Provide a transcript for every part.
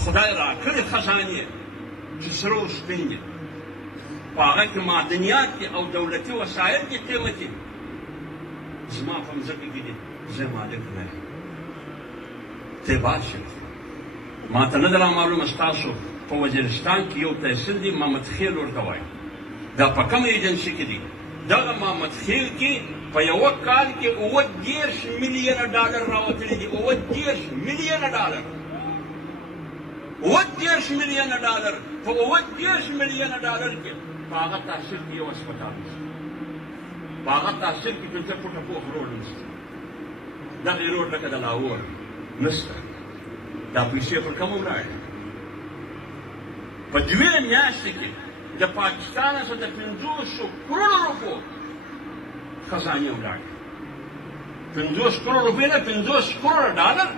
خدای راکړې خزانې چې سره او سپین دي، په هغه کې معدنیات دي او دولتي وسایل دي قیمتي. زما په مځکه کې دي، زه مالک نه یم. ته بادشاه ما ته نه ده معلومه ستاسو په وزیرستان کې یو تحصیل دی محمد خیل ورته وایي. دا په کومه ایجنسي کې دي؟ دغه محمد خیل کې په یوه کال کې 30 میلیونه ډالر راوتلي دي. 30 میلیونه ډالر، 30 میلیونه ډالر. په 30 میلیونه ډالر کې په هغه تحصیل کې یو هسپتال نشته، په هغه تحصیل کې 5 فوټه پوخ روډ نشته، دغې روډ لکه د لاهور نشته. دا پیسې پر کومه ولاړې؟ په 2 میاشتې کې د پاکستان څخه د 500 کروڑو روپو خزانې ولاړې. 50 کروڑ روپۍ نه، 50 کروڑ ډالر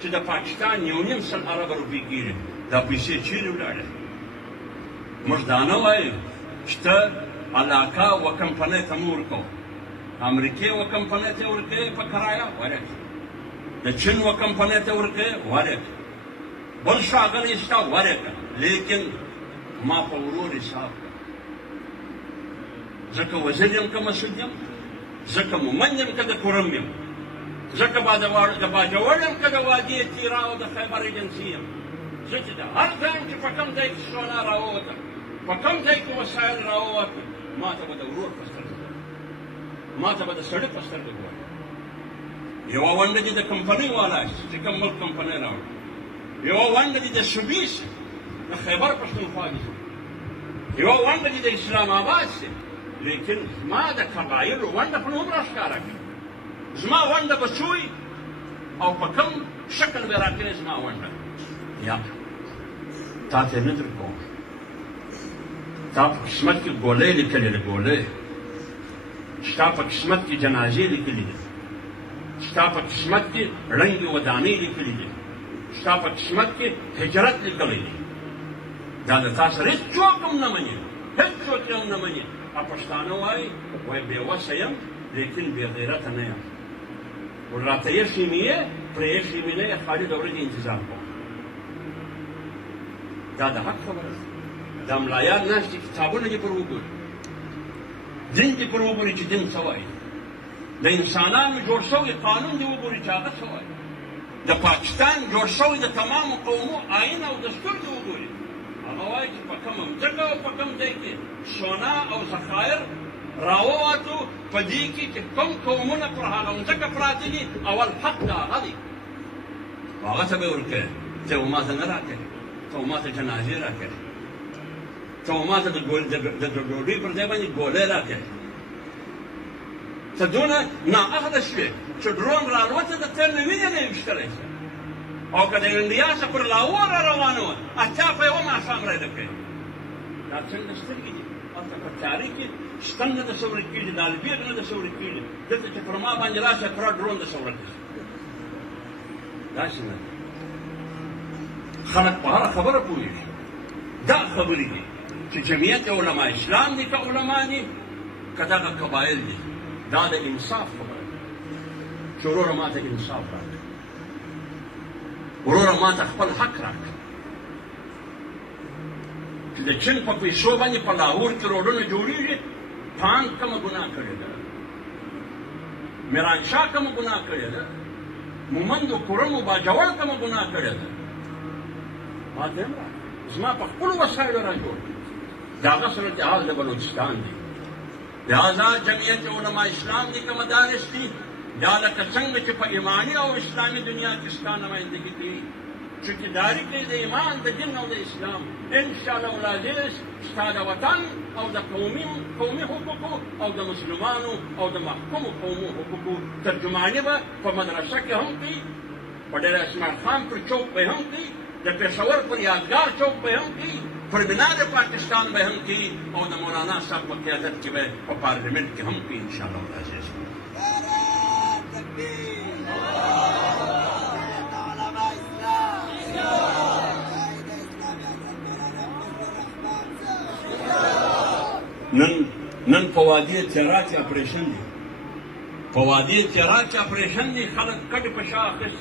چې د پاکستان 1.5 اربه روپۍ کېږي. دا پیسې چیرې ولاړې؟ موږ دا نه وایو چې ته علاقه و کمپنۍ ته مه ورکوه، امریکې و کمپنۍ ته یې ورکوې په کرایه ورکړه، د چین و کمپنۍ ته ورکوې ورکړه، بل ښاغلی شته ورکړه، لیکن ما په ورور حساب کړه. ځکه وزیر یم که مسعود یم، ځکه مومن یم که د کرم یم، ځکه د باجوړ یم که د وادي تیرا او د خیبر ایجنسي یم. زه چې د هر ځای چې په کوم ځای کې سونا راووته، په کوم ځای کې وسایل راووته، ما ته به د ورور په سترګه ګوري، ما ته به د سړي په سترګه ګوري. یوه ونډه دې د کمپنۍ والا شي چې کوم ملک کمپنۍ راوړي، یوه ونډه دې د صوبې شي، د خیبر پښتونخوا دې شي، یوه ونډه دې د اسلام آباد شي. لیکن زما د قبایلو ونډه خو نه هم راښکاره کړي. زما ونډه به څه وي او په کوم شکل به راکړې زما ونډه؟ یا تا ته نه درکوم. تا په قسمت کې ګولۍ لیکلې ده، ګولۍ. ستا په قسمت کې جنازې لیکلې دي، ستا په قسمت کې ړنګې ودانۍ لیکلې دي، ستا په قسمت کې هجرت لیکلی دی. دا د تا سره هېڅوک هم نه مني، هېڅوک یې هم نه مني. پښتانه وایي بېوسه یم لیکن بې غیرته نه یم. راته ایښې مې یې، پرې ایښې مې نه یې، خالي د ورځې انتظار کوم. دا د حق خبره ده. دا ملایان ناست دي، کتابونه دې پر وګوري، دین دې پر وګوري چې دین څه وایي، د انسانانو جوړ شوی قانون دې وګوري چې هغه څه وایي، د پاکستان جوړ شوی د تمامو قومو آیین او دستور دې وګوري. هغه وایي چې په کومه مځکه او په کوم ځای کې سونا او ذخایر راووتو، په دې کې چې کوم قومونه پر هغه مځکه پراته دي، اول حق د هغه دی، هغه ته به یې ورکوې. ته و ما ته نه راکوې، ته و ما ته جنازې راکوې، ته و ما ته د ډوډۍ پر ځای باندې ګولۍ راکوې. ته دونه نااهله شوې چې ډرون رالوته د ته نه وینې نه یې ویشتلی شه، او که د انډیا څخه پر لاهور را روانه وه، اچا په یوه ماښام رایده کوې. دا څنګه سترګې دي؟ هلته په تیارې کې ستن نه ده څه ورک کېږي، د البیګ نه ده څه ورک کېږي، دلته چې پر ما باندې راشه پوره ډرون ده څه ورک شي. داسې نه ده. خلک په هره خبره پوهېږي. دا خبرې دي چې جمعیت علما اسلام دي که علما دي که دغه قبایل دي. دا د انصاف خبره ده چې وروره ما ته انصاف راکړه، وروره ما ته خپل حق راکړه. چې د چین په پیسو باندې په لاهور کې روډونه جوړېږي، پانګ کومه ګناه کړې ده، میرانشاه کومه ګناه کړې ده، مومند و کرم و باجوړ کومه ګناه کړې ده. ما ته هم راکړه، زما په خپلو وسایلو را جوړ کړي. د هغه صورتحال د بلوچستان دی. لہذا جمعیت علما اسلام دي که مدارس دي، دا لکه څنګه چې په ایماني او اسلامي دنیا کې ستا نمایندګي کوي، څوکیداري کوي د ایمان، د دین او د اسلام. انشاءالله العزیز ستا د وطن او د قومي حقوقو او د مسلمانو او د محکومو قومو حقوقو ترجماني به په مدرسه کې هم کوي، په ډېر اسماعیل خان پر چوک به هم کوي، د پېښور پر یادګار چوک به هم کوي، پر مینار پاکستان به هم کوي، او د مولانا صاحب په قیادت کې به په پارلیمنټ کې هم کوي انشاءالله العزیز. نن په وادي تیرا کې اپریشن دی، په وادي تیرا کې اپریشن دی، خلک کډې په شا اخیستي.